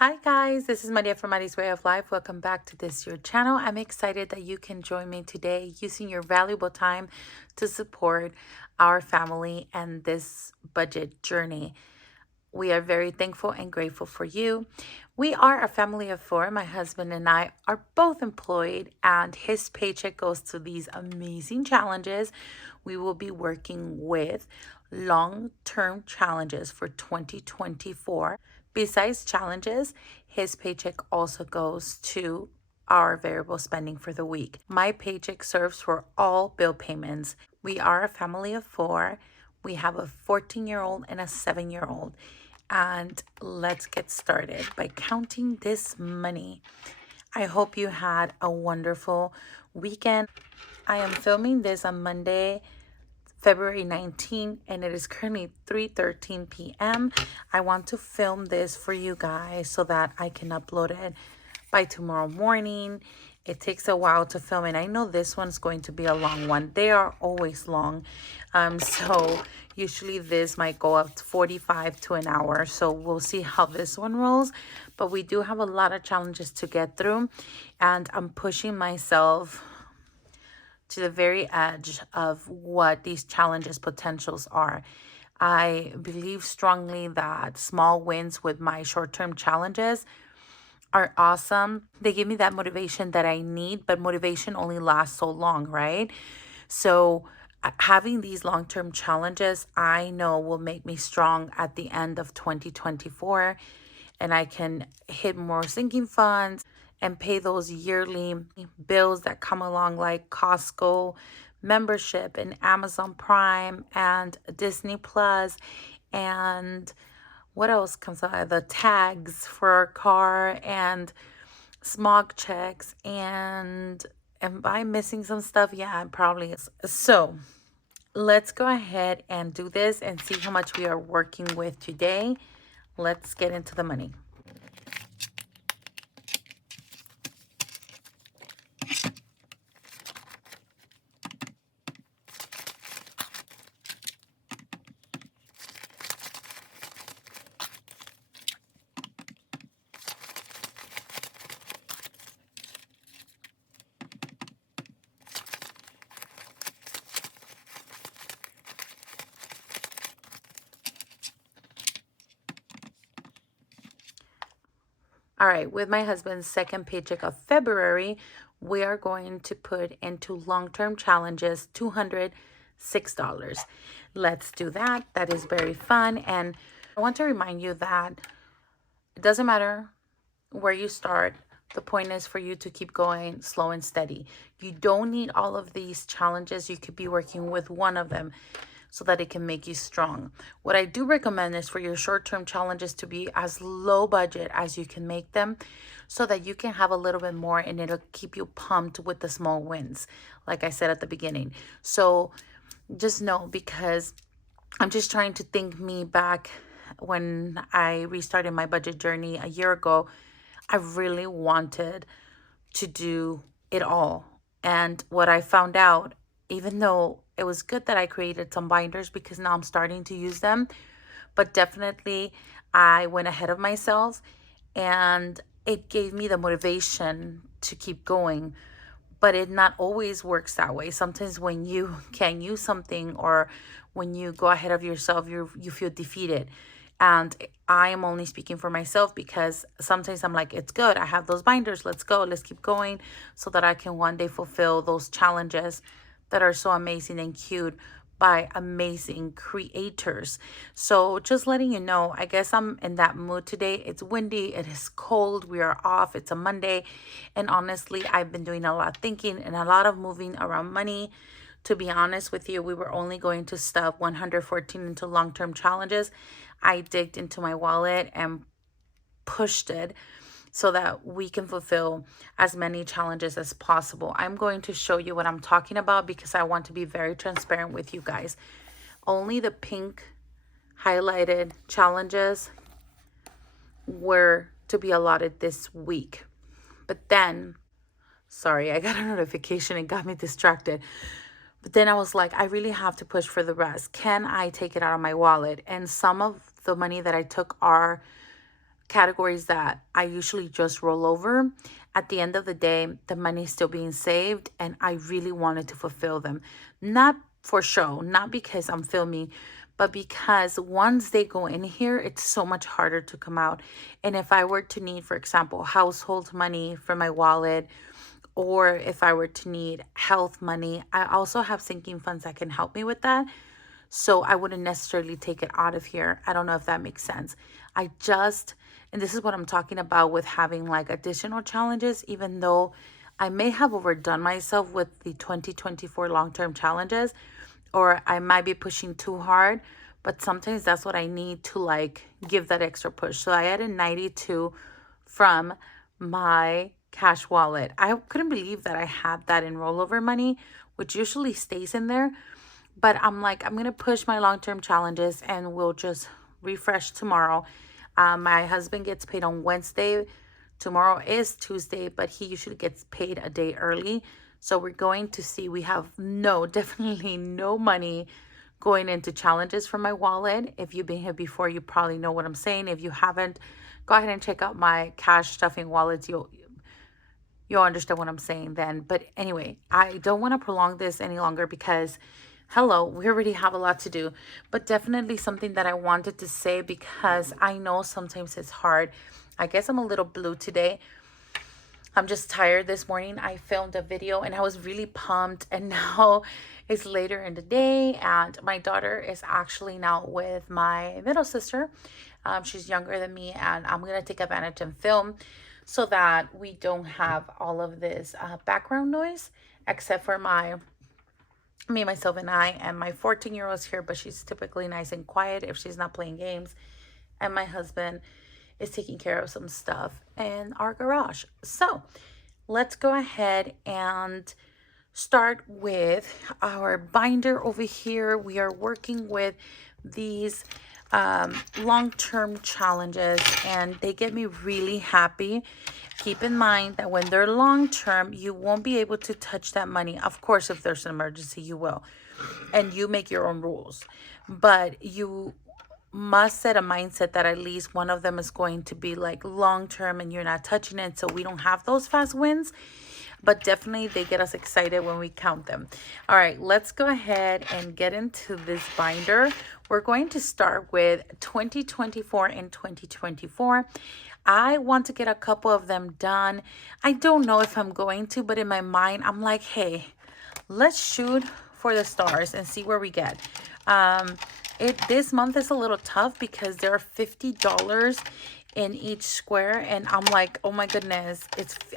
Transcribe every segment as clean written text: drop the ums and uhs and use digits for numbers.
Hi guys, this is Maria from Mari's Way of Life. Welcome back to this your channel. I'm excited that you can join me today using your valuable time to support our family and this budget journey. We are very thankful and grateful for you. We are a family of four. My husband and I are both employed, and his paycheck goes to these amazing challenges. We will be working with long-term challenges for 2024. Besides challenges, his paycheck also goes to our variable spending for the week. My paycheck serves for all bill payments. We are a family of four. We have a 14-year-old and a 7-year-old. And let's get started by counting this money. I hope you had a wonderful weekend. I am filming this on Monday, February 19th, and it is currently 3:13 p.m. I want to film this for you guys so that I can upload it by tomorrow morning. It takes a while to film, and I know this one's going to be a long one. They are always long. So usually this might go up to 45 to an hour. So we'll see how this one rolls. But we do have a lot of challenges to get through, and I'm pushing myself to the very edge of what these challenges potentials are. I believe strongly that small wins with my short-term challenges are awesome. They give me that motivation that I need, but motivation only lasts so long, right? So having these long-term challenges, I know will make me strong at the end of 2024, and I can hit more sinking funds and pay those yearly bills that come along, like Costco membership and Amazon Prime and Disney Plus, and what else comes out? The tags for our car and smog checks. And am I missing some stuff? Yeah, I probably is. So let's go ahead and do this and see how much we are working with today. Let's get into the money. All right, with my husband's second paycheck of February, we are going to put into long-term challenges $206. Let's do that. That is very fun. And I want to remind you that it doesn't matter where you start. The point is for you to keep going slow and steady. You don't need all of these challenges. You could be working with one of them so that it can make you strong. What I do recommend is for your short-term challenges to be as low budget as you can make them so that you can have a little bit more and it'll keep you pumped with the small wins, like I said at the beginning. So just know, because I'm just trying to think me back when I restarted my budget journey a year ago. I really wanted to do it all. And what I found out, even though it was good that I created some binders because now I'm starting to use them, but definitely I went ahead of myself and it gave me the motivation to keep going. But it not always works that way. Sometimes when you can't use something or when you go ahead of yourself, you feel defeated. And I am only speaking for myself because sometimes I'm like, it's good. I have those binders. Let's go. Let's keep going so that I can one day fulfill those challenges that are so amazing and cute by amazing creators. So just letting you know, I guess I'm in that mood today. It's windy, it is cold, we are off, it's a Monday. And honestly, I've been doing a lot of thinking and a lot of moving around money. To be honest with you, we were only going to stuff 114 into long-term challenges. I digged into my wallet and pushed it so that we can fulfill as many challenges as possible. I'm going to show you what I'm talking about because I want to be very transparent with you guys. Only the pink highlighted challenges were to be allotted this week. But then, sorry, I got a notification and got me distracted. But then I was like, I really have to push for the rest. Can I take it out of my wallet? And some of the money that I took are categories that I usually just roll over, at the end of the day, the money is still being saved and I really wanted to fulfill them. Not for show, not because I'm filming, but because once they go in here, it's so much harder to come out. And if I were to need, for example, household money for my wallet, or if I were to need health money, I also have sinking funds that can help me with that. So I wouldn't necessarily take it out of here. I don't know if that makes sense. And this is what I'm talking about with having like additional challenges, even though I may have overdone myself with the 2024 long-term challenges, or I might be pushing too hard, but sometimes that's what I need to like give that extra push. So I added 92 from my cash wallet. I couldn't believe that I had that in rollover money, which usually stays in there. But I'm like, I'm going to push my long-term challenges and we'll just refresh tomorrow. My husband gets paid on Wednesday. Tomorrow is Tuesday, but he usually gets paid a day early. So we're going to see, we have definitely no money going into challenges from my wallet. If you've been here before, you probably know what I'm saying. If you haven't, go ahead and check out my cash stuffing wallets. You'll understand what I'm saying then. But anyway, I don't want to prolong this any longer because hello, we already have a lot to do, but definitely something that I wanted to say because I know sometimes it's hard. I guess I'm a little blue today. I'm just tired this morning. I filmed a video and I was really pumped, and now it's later in the day and my daughter is actually now with my middle sister. She's younger than me, and I'm going to take advantage and film so that we don't have all of this background noise, except for me, myself, and I, and my 14-year-old is here, but she's typically nice and quiet if she's not playing games. And my husband is taking care of some stuff in our garage. So let's go ahead and start with our binder over here. We are working with these long-term challenges, and they get me really happy. Keep in mind that when they're long-term, you won't be able to touch that money. Of course, if there's an emergency, you will, and you make your own rules, but you must set a mindset that at least one of them is going to be like long-term and you're not touching it, so we don't have those fast wins. But definitely they get us excited when we count them. All right, let's go ahead and get into this binder. We're going to start with 2024 and 2024. I want to get a couple of them done. I don't know if I'm going to, but in my mind, I'm like, hey, let's shoot for the stars and see where we get. This month is a little tough because there are $50 in each square, and I'm like, oh my goodness,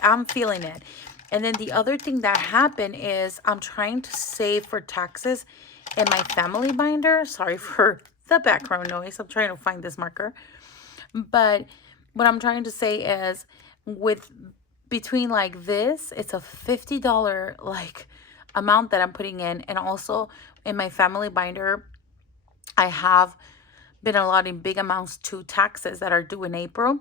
I'm feeling it. And then the other thing that happened is I'm trying to save for taxes in my family binder. Sorry for the background noise. I'm trying to find this marker. But what I'm trying to say is between like this, it's a $50 like amount that I'm putting in. And also in my family binder, I have been allotting big amounts to taxes that are due in April.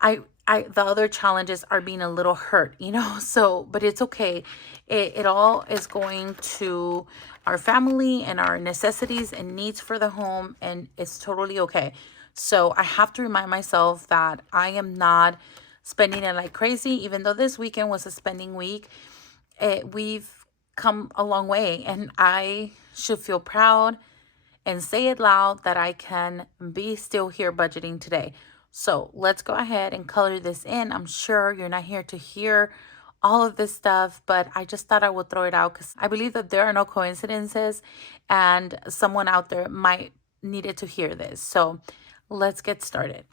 The other challenges are being a little hurt, so, but it's okay. It all is going to our family and our necessities and needs for the home, and it's totally okay. So I have to remind myself that I am not spending it like crazy, even though this weekend was a spending week. We've come a long way, and I should feel proud and say it loud that I can be still here budgeting today. So let's go ahead and color this in. I'm sure you're not here to hear all of this stuff, but I just thought I would throw it out because I believe that there are no coincidences and someone out there might need it to hear this. So let's get started.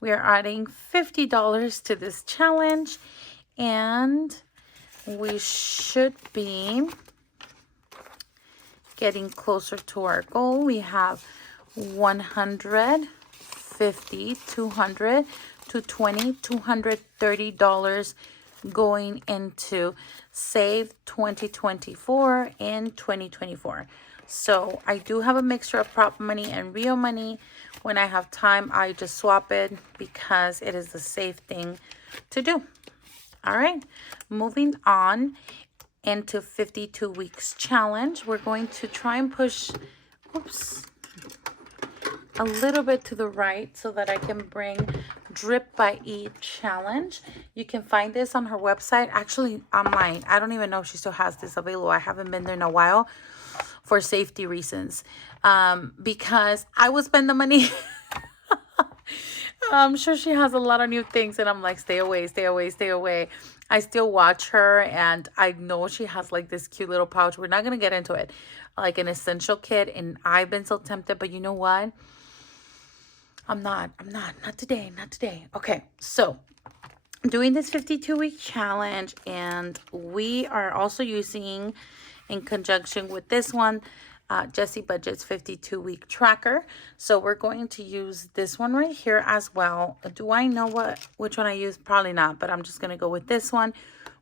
We are adding $50 to this challenge, and we should be getting closer to our goal. We have 100, 50, 200, $220, $230 going into Save 2024 and 2024. So I do have a mixture of prop money and real money. When I have time, I just swap it because it is the safe thing to do. All right, moving on. into 52 weeks challenge. We're going to try and push, oops, a little bit to the right so that I can bring drip by each challenge. You can find this on her website, actually online. I don't even know if she still has this available. I haven't been there in a while for safety reasons, because I will spend the money. I'm sure she has a lot of new things and I'm like, stay away, stay away, stay away. I still watch her and I know she has like this cute little pouch. We're not going to get into it, like an essential kit, and I've been so tempted, but you know what? Not today. Okay, so doing this 52-week challenge, and we are also using, in conjunction with this one, Jessie Budget's 52-week tracker. So we're going to use this one right here as well. Do I know which one I use? Probably not, but I'm just going to go with this one.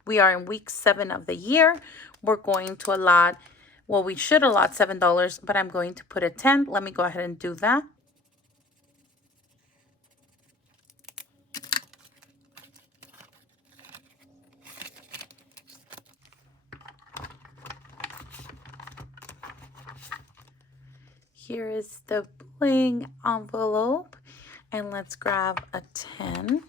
We are in week 7 of the year. We're going to allot, well, we should allot $7, but I'm going to put a 10. Let me go ahead and do that. Here is the bling envelope, and let's grab a 10.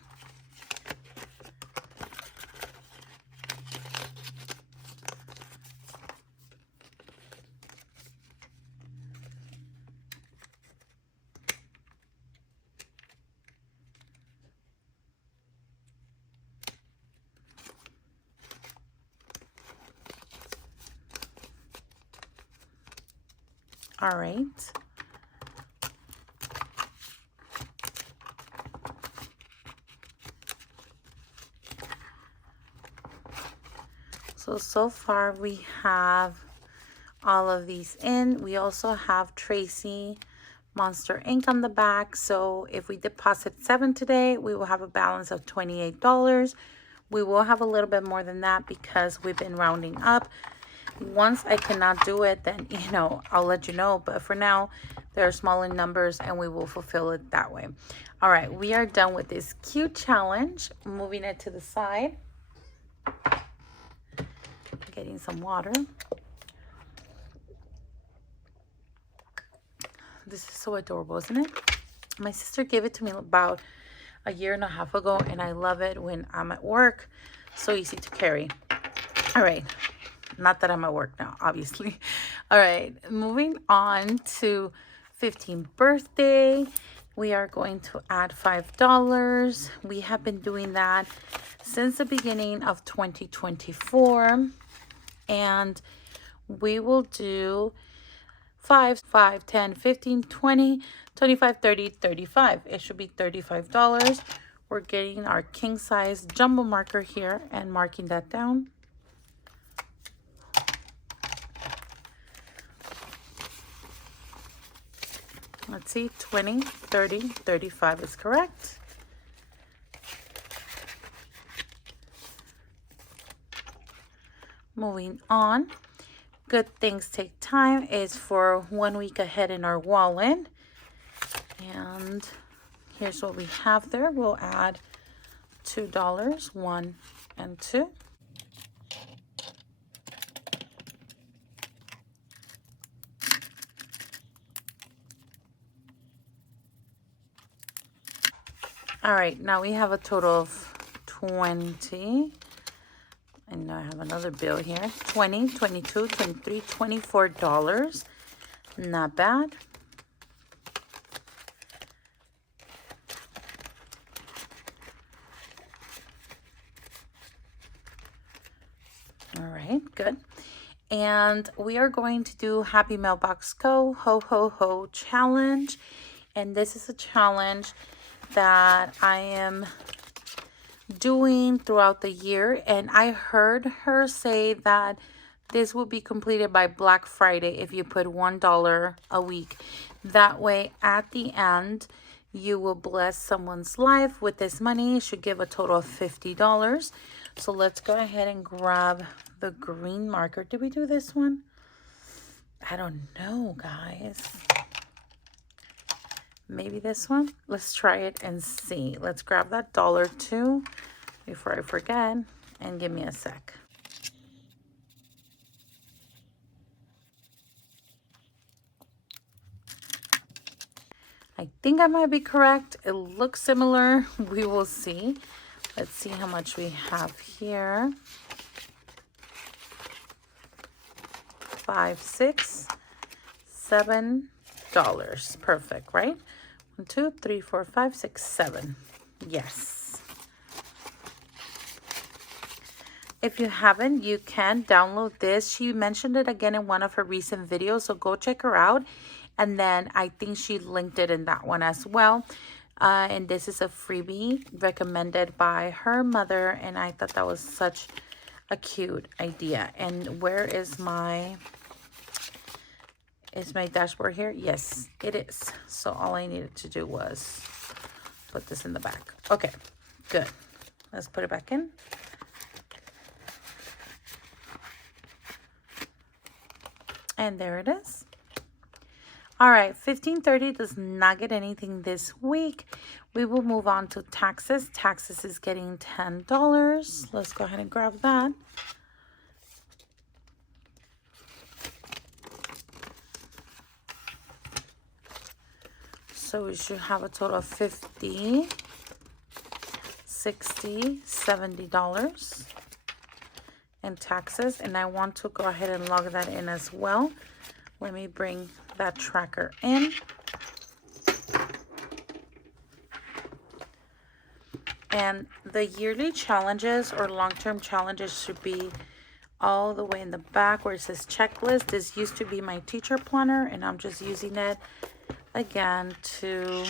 All right. So far we have all of these in. We also have Tracy Monster Ink on the back. So if we deposit 7 today, we will have a balance of $28. We will have a little bit more than that because we've been rounding up. Once I cannot do it, then, you know, I'll let you know. But for now, there are smaller numbers and we will fulfill it that way. All right, we are done with this cute challenge. Moving it to the side. Getting some water. This is so adorable, isn't it? My sister gave it to me about a year and a half ago, and I love it when I'm at work. So easy to carry. All right. Not that I'm at work now, obviously. All right. Moving on to 15th birthday. We are going to add $5. We have been doing that since the beginning of 2024. And we will do 5, 10, 15, 20, 25, 30, 35. It should be $35. We're getting our king size jumbo marker here and marking that down. Let's see, 20, 30, 35 is correct. Moving on. Good things take time is for 1 week ahead in our wallet. And here's what we have there. We'll add $2, 1 and 2. All right, now we have a total of 20. And now I have another bill here. 20, 22, 23, $24. Not bad. All right, good. And we are going to do Happy Mailbox Go Ho Ho Ho challenge. And this is a challenge that I am doing throughout the year, and I heard her say that this will be completed by Black Friday if you put $1 a week. That way at the end you will bless someone's life with this money. It should give a total of $50. So let's go ahead and grab the green marker. Did we do this one? I don't know, guys. Maybe this one. Let's try it and see. Let's grab that $1 too before I forget, and give me a sec. I think I might be correct. It looks similar. We will see. Let's see how much we have here. 5, 6, $7. Perfect, right? 1, 2, 3, 4, 5, 6, 7. Yes. If you haven't, you can download this. She mentioned it again in one of her recent videos, so go check her out. And then I think she linked it in that one as well. And this is a freebie recommended by her mother, and I thought that was such a cute idea. And where is my dashboard here? Yes, it is. So all I needed to do was put this in the back. Okay, good. Let's put it back in. And there it is. All right, 1530 does not get anything this week. We will move on to taxes. Taxes is getting $10. Let's go ahead and grab that. So we should have a total of $50, $60, $70 in taxes. And I want to go ahead and log that in as well. Let me bring that tracker in. And the yearly challenges or long-term challenges should be all the way in the back where it says checklist. This used to be my teacher planner, and I'm just using it again to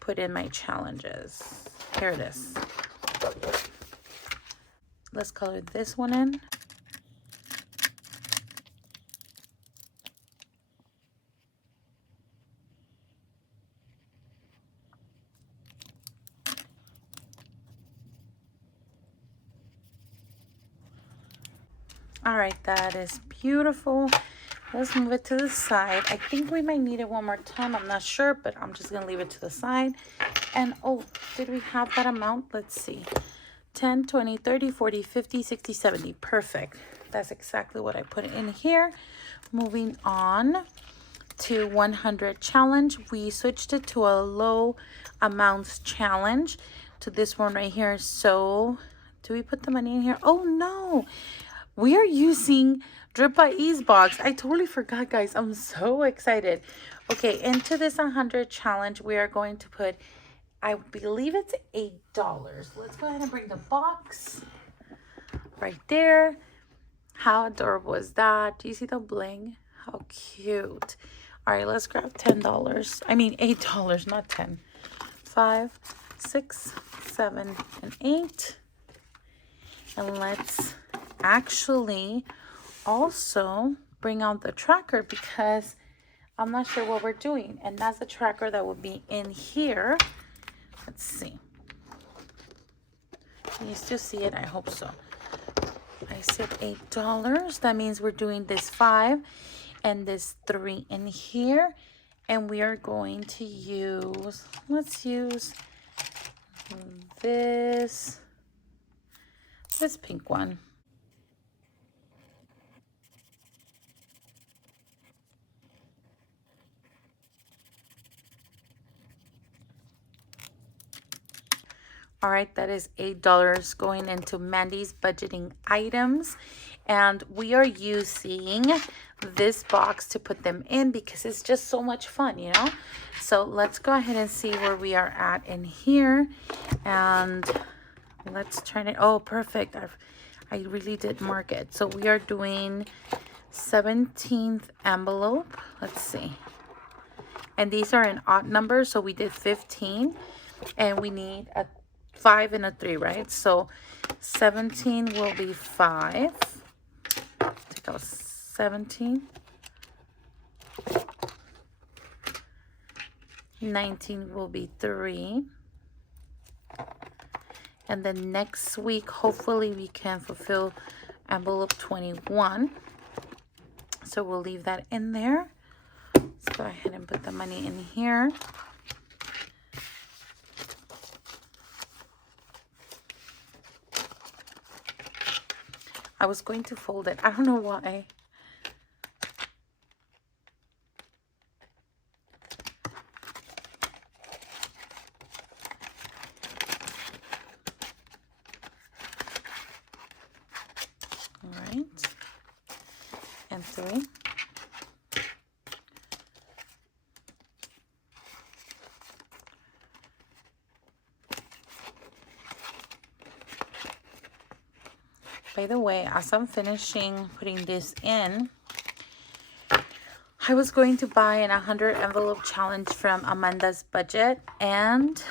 put in my challenges. Here it is. Let's color this one in. All right, that is beautiful. Let's move it to the side. I think we might need it one more time. I'm not sure, but I'm just gonna leave it to the side. And oh, did we have that amount? Let's see. 10, 20, 30, 40, 50, 60, 70. Perfect. That's exactly what I put in here. Moving on to 100 challenge. We switched it to a low amounts challenge to this one right here. So do we put the money in here? Oh no, we are using Drip by Easebox. I totally forgot, guys. I'm so excited. Okay, into this 100 challenge, we are going to put, I believe it's $8. Let's go ahead and bring the box right there. How adorable is that? Do you see the bling? How cute. All right, let's grab $10. I mean $8, not 10. 5, 6, 7, and 8. And let's actually also bring out the tracker because I'm not sure what we're doing. And that's the tracker that will be in here. Let's see. Can you still see it? I hope so. I said $8. That means we're doing this 5 and this 3 in here. And we are going to use, let's use this pink one. All right, that is $8 going into Mandy's budgeting items. And we are using this box to put them in because it's just so much fun, you know? So let's go ahead and see where we are at in here. And let's turn it. Oh, perfect. I really did mark it. So we are doing 17th envelope. Let's see. And these are in odd numbers. So we did 15 and we need a 5 and a 3, right? So 17 will be 5. Take out 17. 19 will be 3. And then next week, hopefully we can fulfill envelope 21. So we'll leave that in there. Let's go ahead and put the money in here. I was going to fold it. I don't know why. right. And 3. By the way, as I'm finishing putting this in, I was going to buy an 100 envelope challenge from Amanda's Budget, and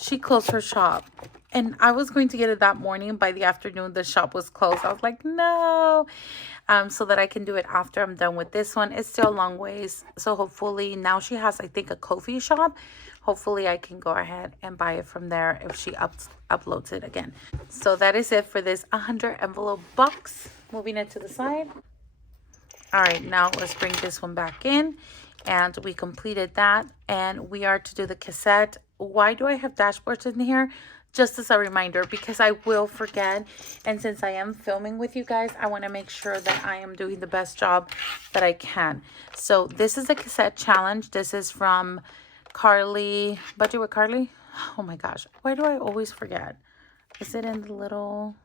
she closed her shop. And I was going to get it that morning. By the afternoon, the shop was closed. I was like, no. So that I can do it after I'm done with this one. It's still a long ways. So hopefully, now she has, I think, a coffee shop. Hopefully, I can go ahead and buy it from there if she uploads it again. So that is it for this 100 envelope box. Moving it to the side. All right, now let's bring this one back in. And we completed that. And we are to do the cassette. Why do I have dashboards in here? Just as a reminder, because I will forget. And since I am filming with you guys, I want to make sure that I am doing the best job that I can. So this is a cassette challenge. This is from Carly. Budget with Carly? Oh my gosh. Why do I always forget? Is it in the little...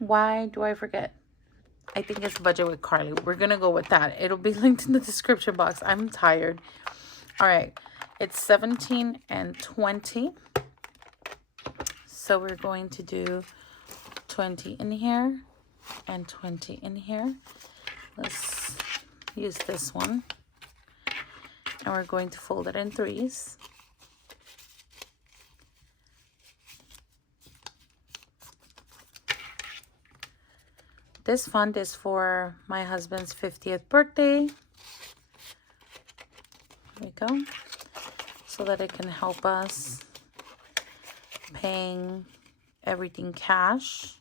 Why do I forget? I think it's Budget with Carly. We're going to go with that. It'll be linked in the description box. I'm tired. All right. It's 17 and 20. So we're going to do 20 in here and 20 in here. Let's use this one. And we're going to fold it in 3s. This fund is for my husband's 50th birthday. There we go. So that it can help us paying everything cash.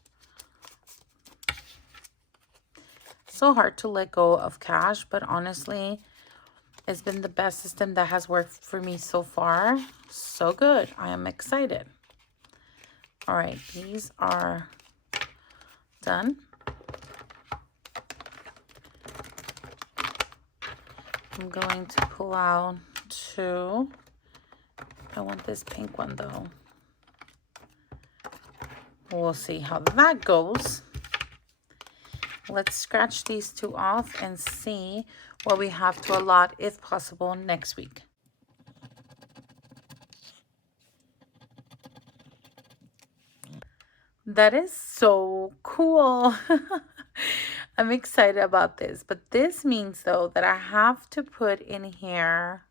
So hard to let go of cash, but honestly, it's been the best system that has worked for me so far. So good. I am excited. All right, these are done. I'm going to pull out 2. I want this pink one though. We'll see how that goes. Let's scratch these 2 off and see what we have to allot, if possible, next week. That is so cool. I'm excited about this. But this means, though, that I have to put in here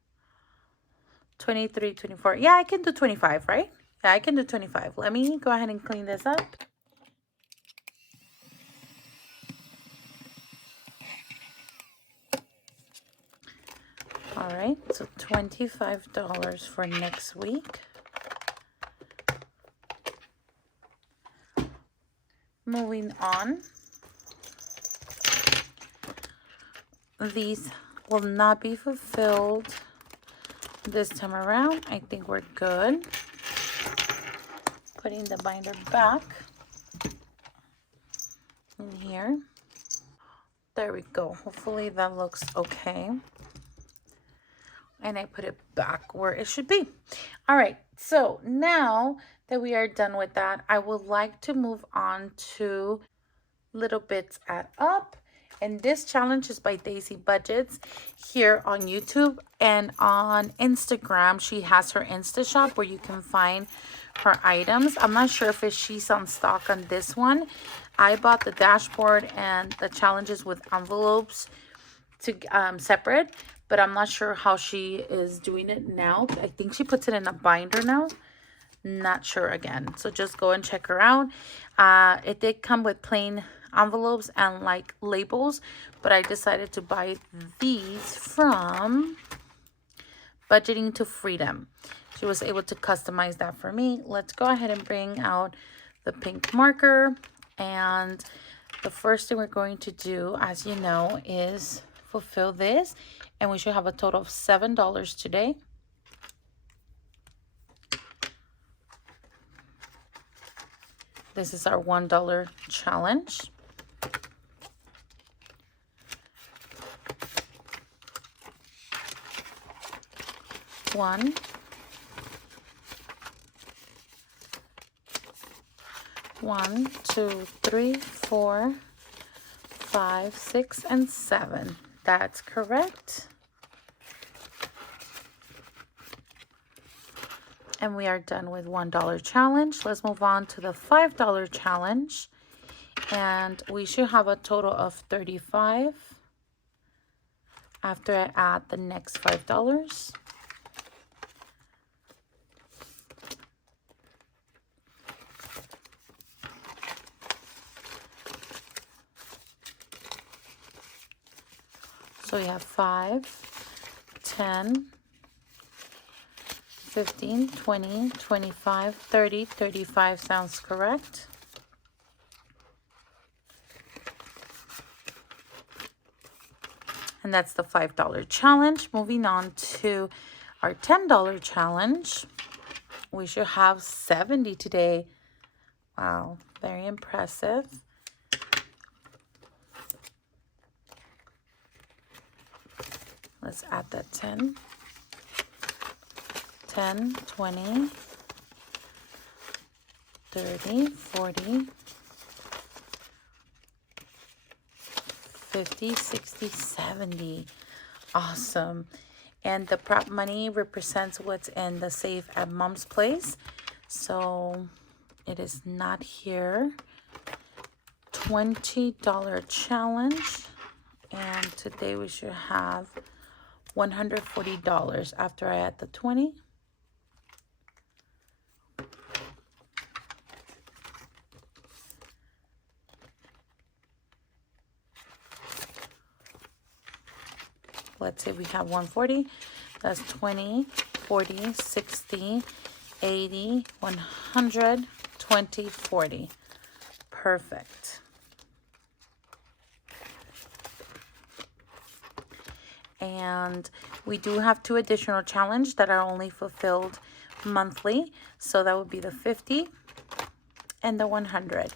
23, 24. Yeah, I can do 25, right? Yeah, I can do 25. Let me go ahead and clean this up. All right, so $25 for next week. Moving on. These will not be fulfilled this time around. I think we're good. Putting the binder back in here. There we go. Hopefully that looks okay. And I put it back where it should be. All right, so now that we are done with that, I would like to move on to Little Bits Add Up. And this challenge is by Daisy Budgets here on YouTube, and on Instagram she has her Insta shop where you can find her items. I'm not sure if she's on stock on this one. I bought the dashboard and the challenges with envelopes to separate, but I'm not sure how she is doing it now. I think she puts it in a binder now. Not sure again. So just go and check her out. It did come with plain envelopes and like labels, but I decided to buy these from Budgeting to Freedom. She was able to customize that for me. Let's go ahead and bring out the pink marker. And the first thing we're going to do, as you know, is fulfill this. And we should have a total of $7 today. This is our $1 challenge. One. 1, 2, 3, 4, 5, 6, and 7. That's correct. And we are done with $1 challenge. Let's move on to the $5 challenge. And we should have a total of 35 after I add the next $5. So we have 5, 10, 15, 20, 25, 30, 35 sounds correct. And that's the $5 challenge. Moving on to our $10 challenge. We should have 70 today. Wow, very impressive. Let's add that 10. 10, 20, 30, 40, 50, 60, 70. Awesome. And the prop money represents what's in the safe at Mom's place. So it is not here. $20 challenge. And today we should have $140 after I add the 20. Let's say we have 140. That's 20, 40, 60, 80, 100, 20, 40. Perfect. And we do have 2 additional challenges that are only fulfilled monthly. So that would be the 50 and the 100.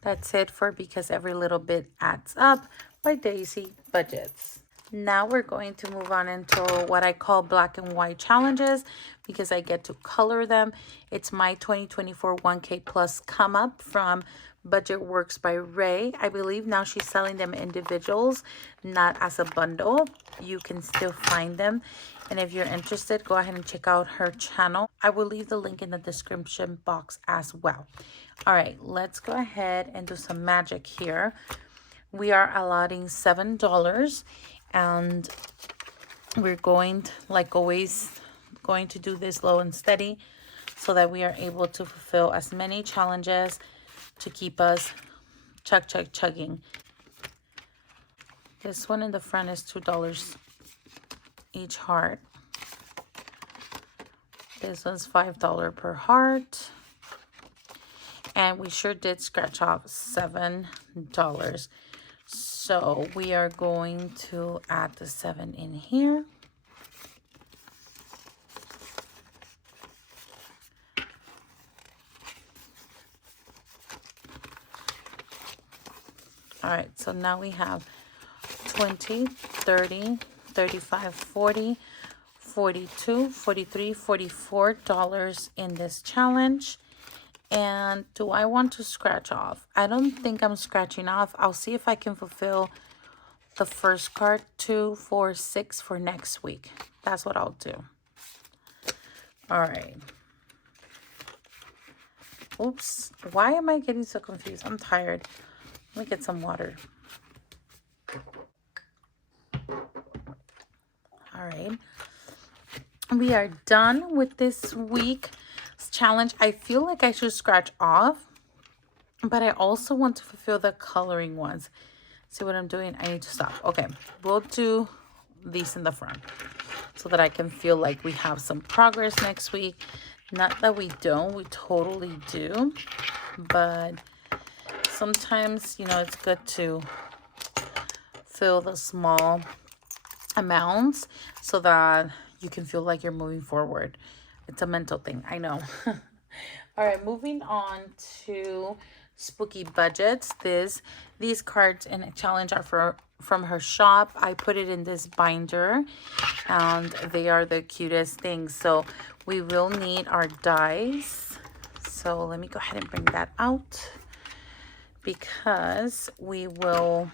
That's it for Because Every Little Bit Adds Up by Daisy Budgets. Now we're going to move on into what I call black and white challenges because I get to color them. It's my 2024 1K Plus come up from Budget Works by Ray. I believe now she's selling them individuals, not as a bundle. You can still find them. And if you're interested, go ahead and check out her channel. I will leave the link in the description box as well. All right, let's go ahead and do some magic here. We are allotting $7 and we're going, like always, going to do this low and steady so that we are able to fulfill as many challenges to keep us chugging. This one in the front is $2 each heart. This one's $5 per heart. And we sure did scratch off $7. So we are going to add the 7 in here. All right, so now we have 20, 30, 35, 40, 42, 43, $44 in this challenge. And do I want to scratch off? I don't think I'm scratching off. I'll see if I can fulfill the first card, 2, 4, 6 for next week. That's what I'll do. All right. Oops. Why am I getting so confused? I'm tired. Let me get some water. All right. We are done with this week's challenge. I feel like I should scratch off, but I also want to fulfill the coloring ones. See what I'm doing? I need to stop. Okay, we'll do these in the front so that I can feel like we have some progress next week. Not that we don't, we totally do, but sometimes, you know, it's good to fill the small amounts so that you can feel like you're moving forward. It's a mental thing, I know. All right, moving on to spooky budgets. These cards in a challenge are from her shop. I put it in this binder, and they are the cutest things. So we will need our dies. So let me go ahead and bring that out, because we will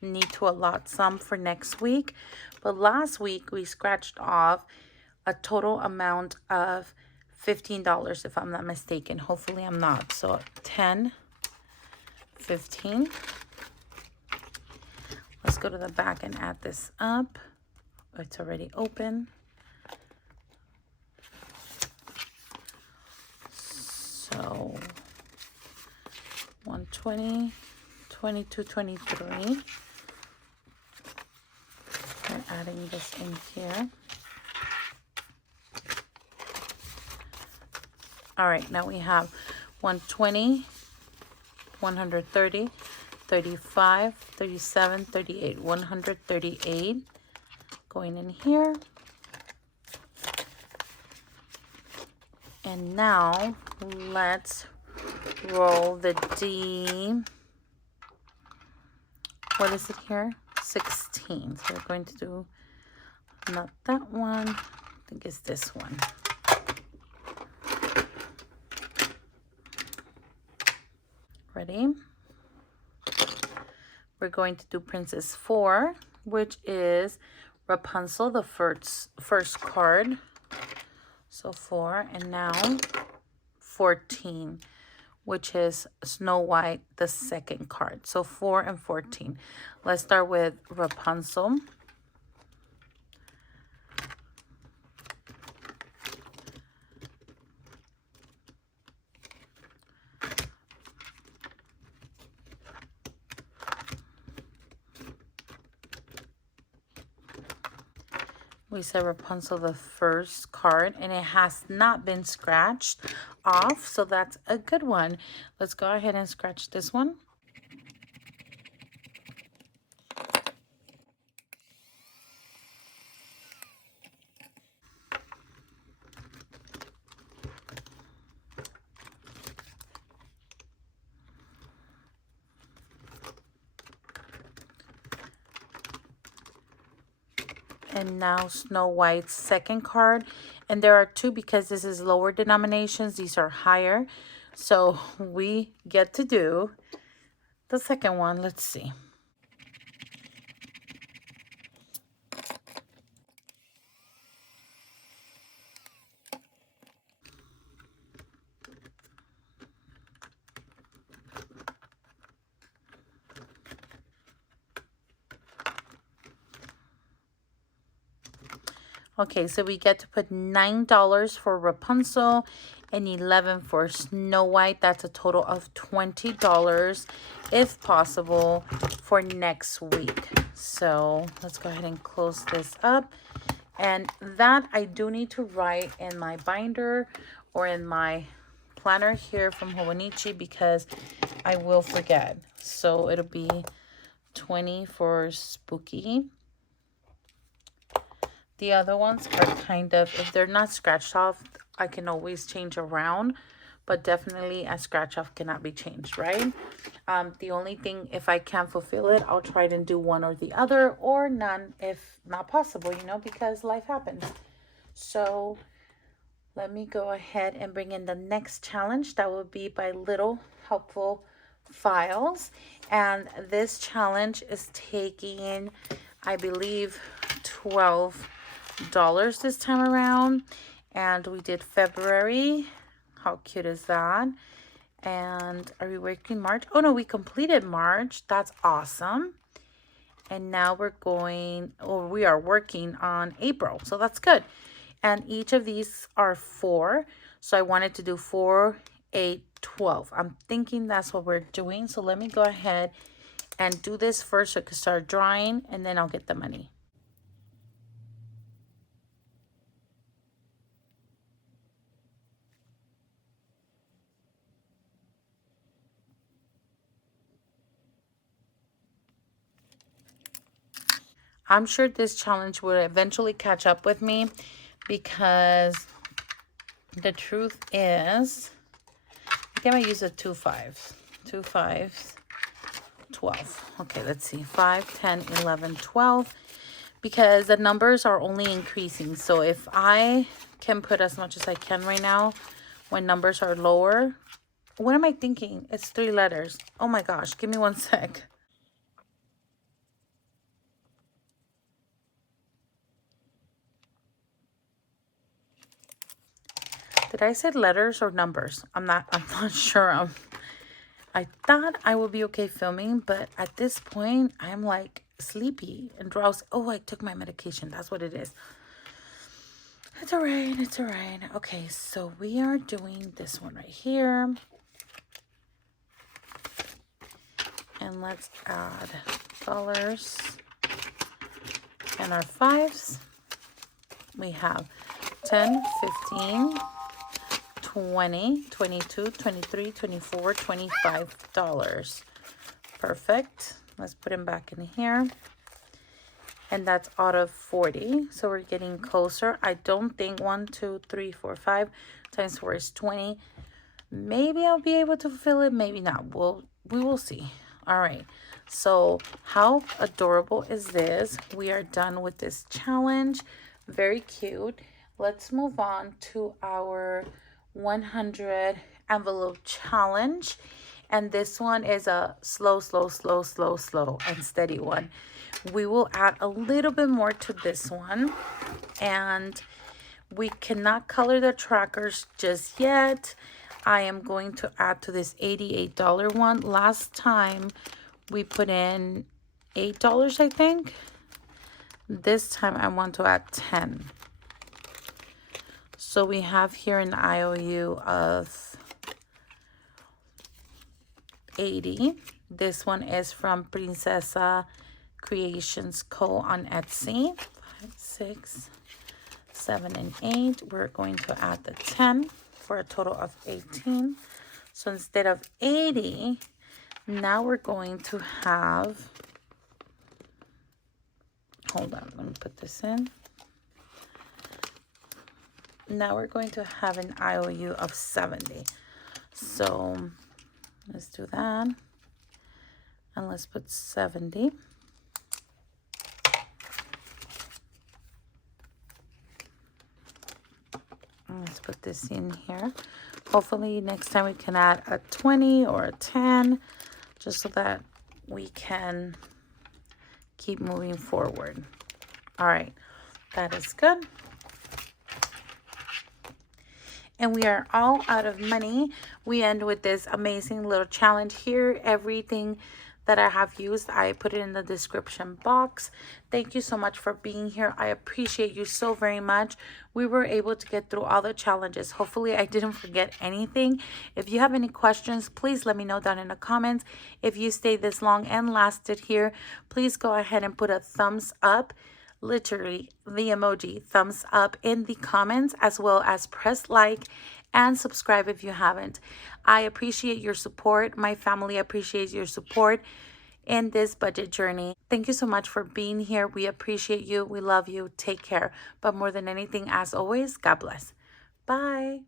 need to allot some for next week. But last week we scratched off a total amount of $15, if I'm not mistaken. Hopefully I'm not. So 10, 15. Let's go to the back and add this up. It's already open. So 120, 22, 23. We're adding this in here. All right, now we have 120, 130, 35, 37, 38, 138 going in here. And now let's roll the D. What is it here? 16. So we're going to do not that one. I think it's this one. Ready? We're going to do Princess 4, which is Rapunzel, the first card. So 4, and now 14, which is Snow White, the second card. So 4 and 14. Let's start with Rapunzel. We said Rapunzel, the first card, and it has not been scratched off, so that's a good one. Let's go ahead and scratch this one. And now Snow White's second card. And there are two, because this is lower denominations. These are higher. So we get to do the second one. Let's see. Okay, so we get to put $9 for Rapunzel and 11 for Snow White. That's a total of $20, if possible, for next week. So let's go ahead and close this up. And that I do need to write in my binder or in my planner here from Hobonichi, because I will forget. So it'll be 20 for Spooky. The other ones are kind of, if they're not scratched off, I can always change around, but definitely a scratch off cannot be changed, right? The only thing, if I can't fulfill it, I'll try to do one or the other, or none if not possible, you know, because life happens. So let me go ahead and bring in the next challenge. That will be by Little Helpful Files. And this challenge is taking, I believe, $12 this time around. And we did February. How cute is that? And are we working March? Oh no, we completed March. That's awesome. And now we're going, or we are working on April. So that's good. And each of these are 4. So I wanted to do 4, 8, 12. I'm thinking that's what we're doing. So let me go ahead and do this first so I can start drawing, and then I'll get the money. I'm sure this challenge will eventually catch up with me, because the truth is, I think I use a 2 5. 2 5s, 12. Okay, let's see. 5, 10, 11, 12. Because the numbers are only increasing. So if I can put as much as I can right now when numbers are lower. What am I thinking? It's 3 letters. Oh my gosh. Give me 1 sec. Did I say letters or numbers? I'm not sure. I thought I would be okay filming, but at this point, I'm like sleepy and drowsy. Oh, I took my medication. That's what it is. It's all right. It's all right. Okay, so we are doing this one right here. And let's add colors. And our 5s. We have 10, 15, 20, 22, 23, 24, $25. Perfect. Let's put them back in here. And that's out of 40. So we're getting closer. I don't think 1, 2, 3, 4, 5 times 4 is 20. Maybe I'll be able to fill it. Maybe not. We will see. All right. So how adorable is this? We are done with this challenge. Very cute. Let's move on to our 100 envelope challenge. And this one is a slow and steady one. We will add a little bit more to this one. And we cannot color the trackers just yet. I am going to add to this $88 one. Last time we put in $8, I think. This time I want to add 10. So we have here an IOU of 80. This one is from Princesa Creations Co. on Etsy. 5, 6, 7, and 8. We're going to add the 10 for a total of 18. So instead of 80, now we're going to have, hold on, let me put this in. Now we're going to have an IOU of 70. So let's do that. And let's put 70. Let's put this in here. Hopefully next time we can add a 20 or a 10, just so that we can keep moving forward. All right, that is good. And we are all out of money. We end with this amazing little challenge here. Everything that I have used, I put it in the description box. Thank you so much for being here. I appreciate you so very much. We were able to get through all the challenges. Hopefully I didn't forget anything. If you have any questions, please let me know down in the comments. If you stayed this long and lasted here, please go ahead and put a thumbs up, literally the emoji thumbs up, in the comments, as well as press like and subscribe if you haven't. I appreciate your support. My family appreciates your support in this budget journey. Thank you so much for being here. We appreciate you. We love you. Take care. But more than anything, as always, God bless. Bye.